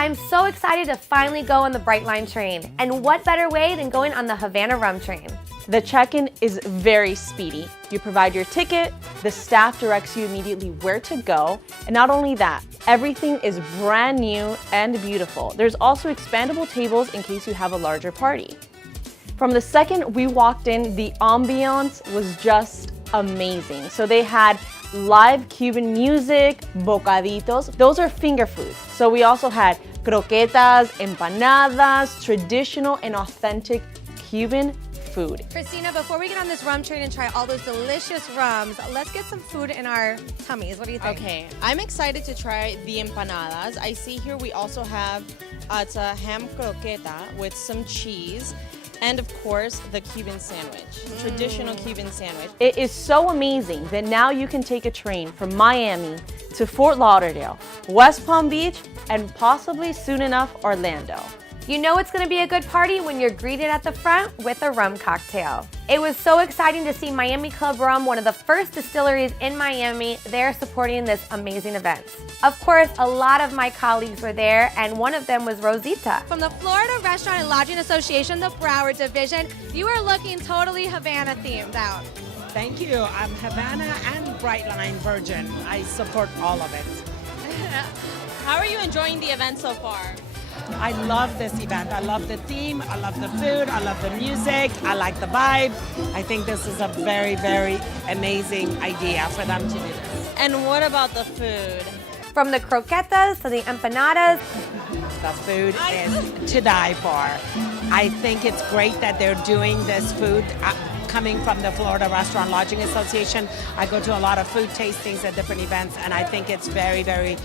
I'm so excited to finally go on the Brightline train. And what better way than going on the Havana RUM train? The check-in is very speedy. You provide your ticket, the staff directs you immediately where to go, and not only that, everything is brand new and beautiful. There's also expandable tables in case you have a larger party. From the second we walked in, the ambiance was just amazing. So they had live Cuban music, bocaditos. Those are finger foods. So we also had croquetas, empanadas, traditional and authentic Cuban food. Christina, before we get on this rum train and try all those delicious rums, let's get some food in our tummies. What do you think? Okay, I'm excited to try the empanadas. I see here we also have it's a ham croqueta with some cheese. And of course, the Cuban sandwich, traditional Cuban sandwich. It is so amazing that now you can take a train from Miami to Fort Lauderdale, West Palm Beach, and possibly soon enough, Orlando. You know it's going to be a good party when you're greeted at the front with a rum cocktail. It was so exciting to see Miami Club Rum, one of the first distilleries in Miami, there supporting this amazing event. Of course, a lot of my colleagues were there, and one of them was Rosita. From the Florida Restaurant and Lodging Association, the Broward Division, you are looking totally Havana themed out. Thank you. I'm Havana and Brightline Virgin. I support all of it. How are you enjoying the event so far? I love this event. I love the theme. I love the food. I love the music. I like the vibe. I think this is a very, very amazing idea for them to do this. And what about the food? From the croquetas to the empanadas. The food is to die for. I think it's great that they're doing this food coming from the Florida Restaurant Lodging Association. I go to a lot of food tastings at different events, and I think it's very, very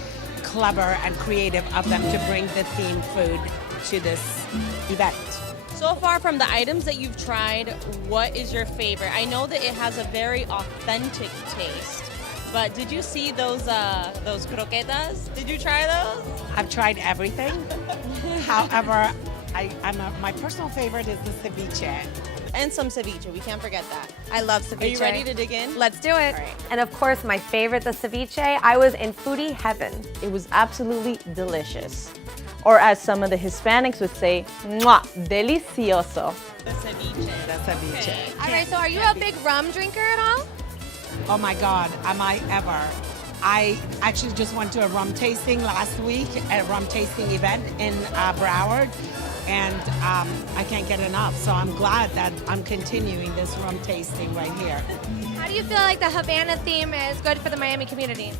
clever and creative of them to bring the themed food to this event. So far from the items that you've tried, what is your favorite? I know that it has a very authentic taste, but did you see those croquetas? Did you try those? I've tried everything. However, my personal favorite is the ceviche. And some ceviche, we can't forget that. I love ceviche. Are you ready to dig in? Let's do it. All right. And of course, my favorite, the ceviche. I was in foodie heaven. It was absolutely delicious. Or as some of the Hispanics would say, mwah, delicioso. The ceviche. The ceviche. Okay. All right, so are you a big rum drinker at all? Oh my God, am I ever? I actually just went to a rum tasting last week, a rum tasting event in Broward, and I can't get enough. So I'm glad that I'm continuing this rum tasting right here. How do you feel like the Havana theme is good for the Miami community?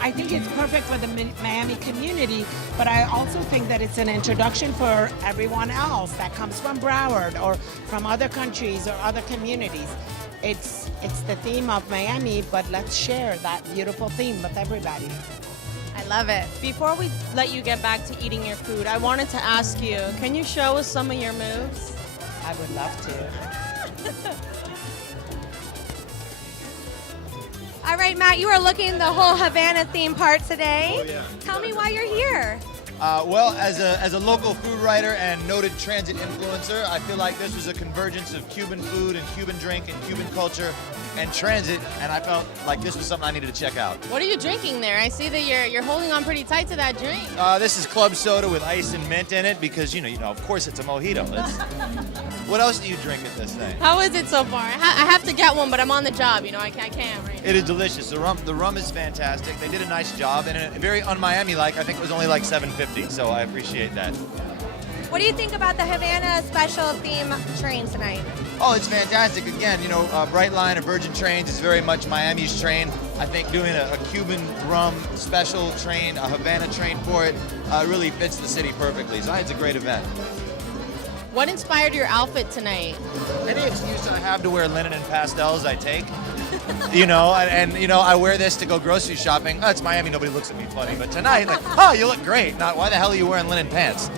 I think it's perfect for the Miami community, but I also think that it's an introduction for everyone else that comes from Broward or from other countries or other communities. It's the theme of Miami, but let's share that beautiful theme with everybody. I love it. Before we let you get back to eating your food, I wanted to ask you, can you show us some of your moves? I would love to. All right, Matt, you are looking the whole Havana theme part today. Oh, yeah. Tell me why you're here. Well, as a local food writer and noted transit influencer, I feel like this was a convergence of Cuban food and Cuban drink and Cuban culture and transit, and I felt like this was something I needed to check out. What are you drinking there? I see that you're holding on pretty tight to that drink. This is club soda with ice and mint in it because, you know, of course it's a mojito. What else do you drink at this thing? How is it so far? I have to get one, but I'm on the job, you know, I can't right now. It is delicious. The rum is fantastic. They did a nice job, and very un-Miami-like. I think it was only like $7.50, so I appreciate that. What do you think about the Havana special theme train tonight? Oh, it's fantastic. Again, you know, Brightline and Virgin Trains is very much Miami's train. I think doing a Cuban rum special train, a Havana train for it, really fits the city perfectly. So it's a great event. What inspired your outfit tonight? Any excuse I have to wear linen and pastels, I take. You know, and you know, I wear this to go grocery shopping. Oh, it's Miami, nobody looks at me funny. But tonight, like, oh, you look great. Not, why the hell are you wearing linen pants?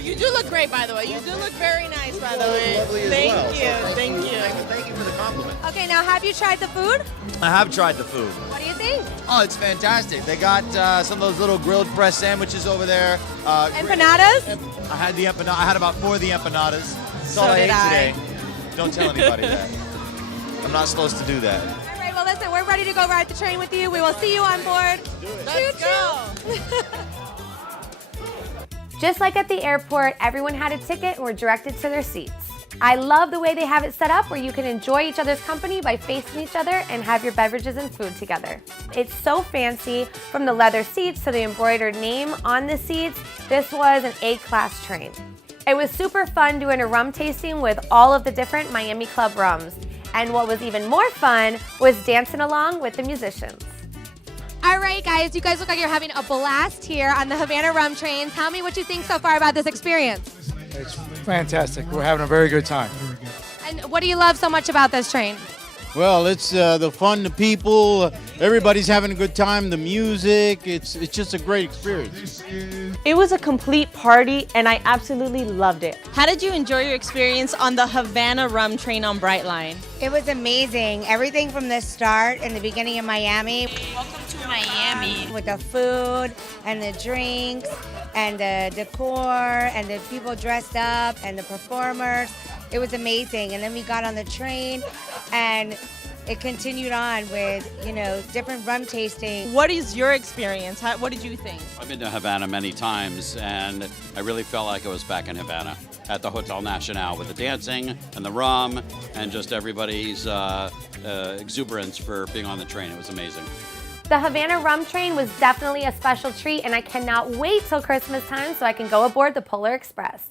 You do look great, by the way. You do look very nice, by the way. Lovely as Thank well. you, So thank you. Thank you for the compliment. Okay, now have you tried the food? I have tried the food. What do you think? Oh, it's fantastic. They got some of those little grilled press sandwiches over there. Empanadas? I had the empanada. I had about 4 of the empanadas. That's all So I did ate I. today. Don't tell anybody that. I'm not supposed to do that. All right, well, listen, we're ready to go ride the train with you. We will see you on board. Let's go. Just like at the airport, everyone had a ticket and were directed to their seats. I love the way they have it set up where you can enjoy each other's company by facing each other and have your beverages and food together. It's so fancy, from the leather seats to the embroidered name on the seats. This was an A-class train. It was super fun doing a rum tasting with all of the different Miami Club rums. And what was even more fun was dancing along with the musicians. All right, guys, you guys look like you're having a blast here on the Havana Rum Train. Tell me what you think so far about this experience. It's fantastic. We're having a very good time. And what do you love so much about this train? Well, it's the fun, the people, everybody's having a good time, the music, it's just a great experience. It was a complete party and I absolutely loved it. How did you enjoy your experience on the Havana Rum Train on Brightline? It was amazing. Everything from the start in the beginning of Miami. Welcome to Miami. With the food and the drinks and the decor and the people dressed up and the performers. It was amazing. And then we got on the train and it continued on with, different rum tasting. What is your experience? What did you think? I've been to Havana many times, and I really felt like I was back in Havana at the Hotel Nacional with the dancing and the rum and just everybody's exuberance for being on the train. It was amazing. The Havana Rum Train was definitely a special treat, and I cannot wait till Christmas time so I can go aboard the Polar Express.